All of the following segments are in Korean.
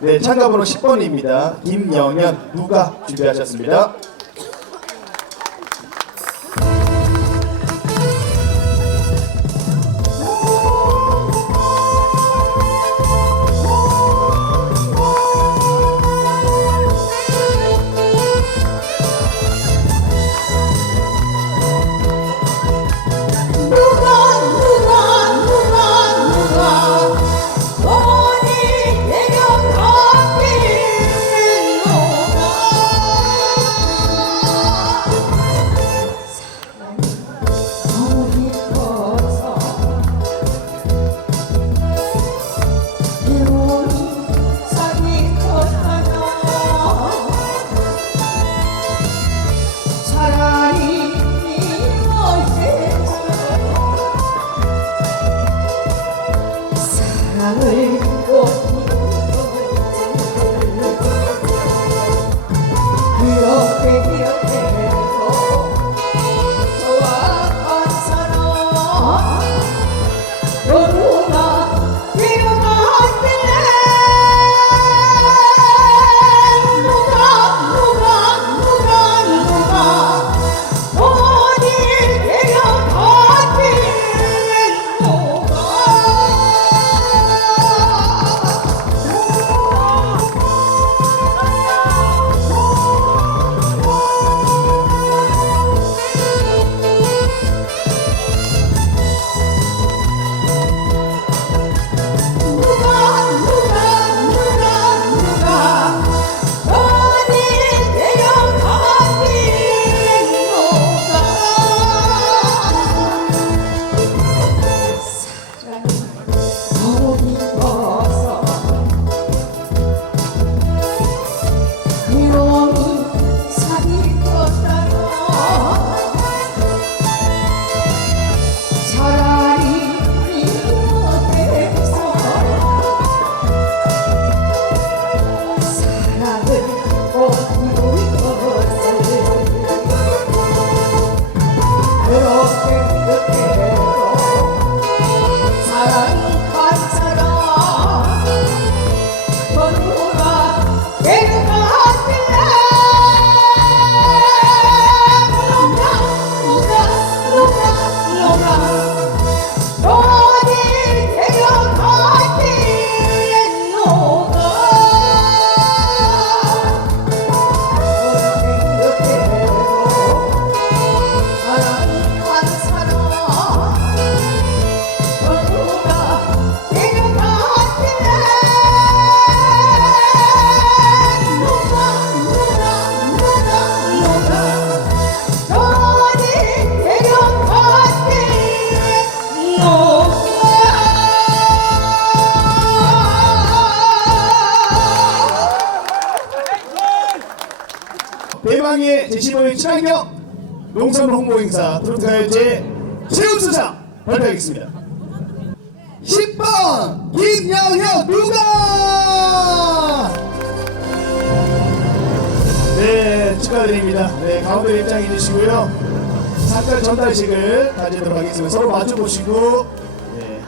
네, 참가번호 10번입니다. 김영현 누가 준비하셨습니다. 사 대망의 제15회 친환경 농산물 홍보 행사 트로트 가요제 최우수상 발표하겠습니다. 10번 김영현 누가 네 축하드립니다. 네 가운데 입장해 주시고요. 상장 전달식을 가지도록 하겠습니다. 서로 마주 보시고 네,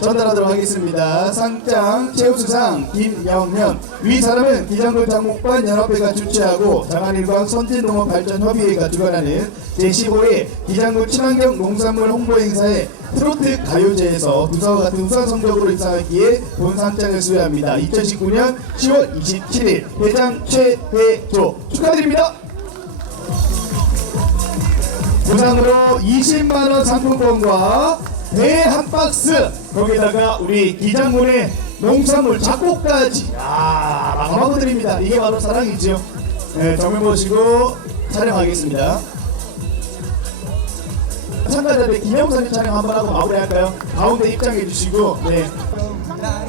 전달하도록 하겠습니다. 상장 최우수상 김영현 위 사람은 기장군 장목반 연합회가 주최하고 장안일광 선진농업 발전 협의회가 주관하는 제15회 기장군 친환경 농산물 홍보 행사에 트로트 가요제에서 부서와 같은 우수한 성적으로 입상하기에 본 상장을 수여합니다. 2019년 10월 27일 회장 최회조 축하드립니다. 부상으로 20만원 상품권과 배 한 박스 거기다가 우리 기장군의 농산물 작곡까지. 아 마감하고 드립니다. 이게 바로 사랑이죠 네, 정면 보시고 촬영하겠습니다. 참가자들 기념사진 촬영 한번 하고 마무리할까요? 가운데 입장해 주시고 네.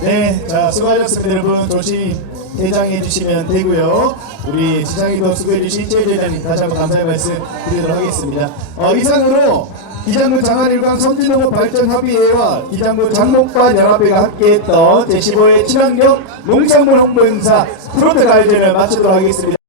네, 자 수고하셨습니다 여러분. 조심 대장해 주시면 되고요 우리 시장에도 수고해 주신 최회장님 다시 한번 감사의 말씀 드리도록 하겠습니다 어, 이상으로 기장군 장안일광 선진농업 발전 협의회와 기장군 장목반 연합회가 함께했던 제15회 친환경 농산물 홍보 행사 프로트 가이드를 마치도록 하겠습니다.